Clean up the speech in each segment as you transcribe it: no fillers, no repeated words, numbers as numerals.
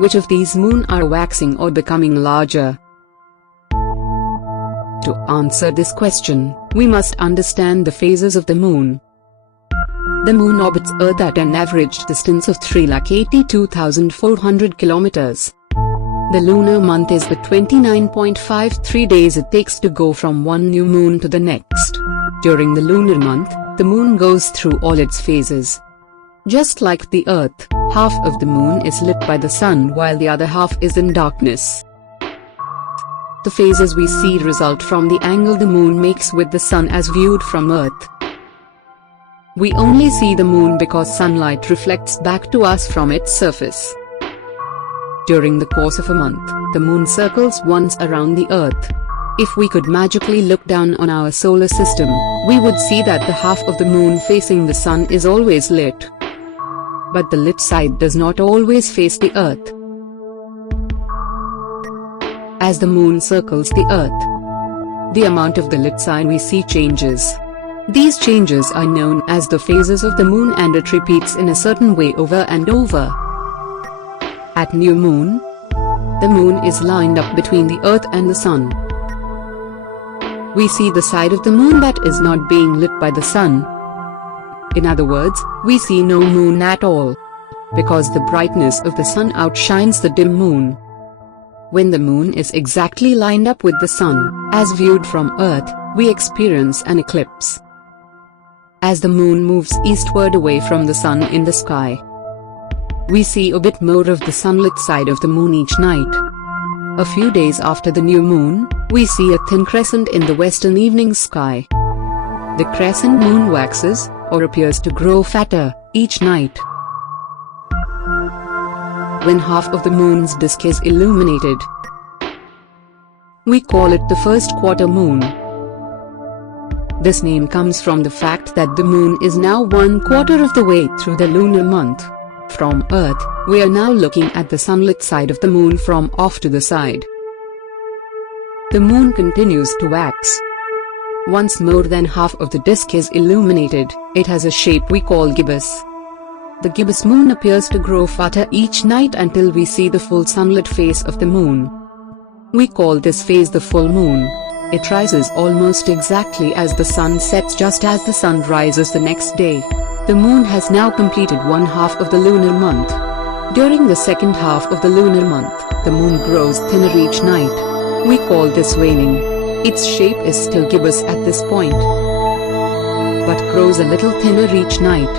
Which of these moon are waxing or becoming larger? To answer this question, we must understand the phases of the moon. The moon orbits Earth at an average distance of 3,82,400 kilometers. The lunar month is the 29.53 days it takes to go from one new moon to the next. During the lunar month, the moon goes through all its phases. Just like the Earth, half of the moon is lit by the sun while the other half is in darkness. The phases we see result from the angle the moon makes with the sun as viewed from Earth. We only see the moon because sunlight reflects back to us from its surface. During the course of a month, the moon circles once around the Earth. If we could magically look down on our solar system, we would see that the half of the moon facing the sun is always lit. But the lit side does not always face the Earth. As the moon circles the Earth, the amount of the lit side we see changes. These changes are known as the phases of the moon, and it repeats in a certain way over and over. At new moon, the moon is lined up between the Earth and the sun. We see the side of the moon that is not being lit by the sun. In other words, we see no moon at all, because the brightness of the sun outshines the dim moon. When the moon is exactly lined up with the sun, as viewed from Earth, we experience an eclipse. As the moon moves eastward away from the sun in the sky, we see a bit more of the sunlit side of the moon each night. A few days after the new moon, we see a thin crescent in the western evening sky. The crescent moon waxes, or appears to grow fatter, each night. When half of the moon's disk is illuminated, we call it the first quarter moon. This name comes from the fact that the moon is now 1/4 of the way through the lunar month. From Earth, we are now looking at the sunlit side of the moon from off to the side. The moon continues to wax. Once more than half of the disk is illuminated, it has a shape we call gibbous. The gibbous moon appears to grow fatter each night until we see the full sunlit face of the moon. We call this phase the full moon. It rises almost exactly as the sun sets, just as the sun rises the next day. The moon has now completed one half of the lunar month. During the second half of the lunar month, the moon grows thinner each night. We call this waning. Its shape is still gibbous at this point, but grows a little thinner each night.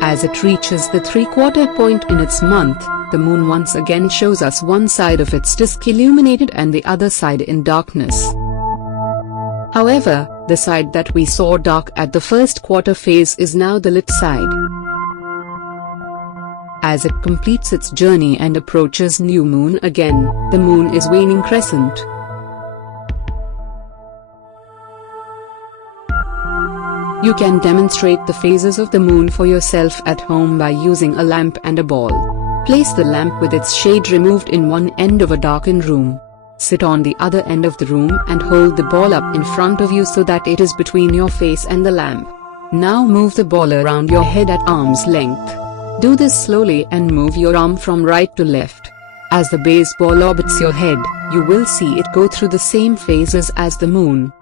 As it reaches the 3/4 point in its month, the moon once again shows us one side of its disk illuminated and the other side in darkness. However, the side that we saw dark at the first quarter phase is now the lit side. As it completes its journey and approaches new moon again, the moon is waning crescent. You can demonstrate the phases of the moon for yourself at home by using a lamp and a ball. Place the lamp with its shade removed in one end of a darkened room. Sit on the other end of the room and hold the ball up in front of you so that it is between your face and the lamp. Now move the ball around your head at arm's length. Do this slowly and move your arm from right to left. As the baseball orbits your head, you will see it go through the same phases as the moon.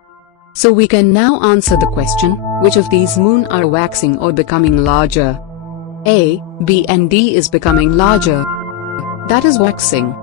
So we can now answer the question, which of these moon are waxing or becoming larger? A, B and D is becoming larger. That is waxing.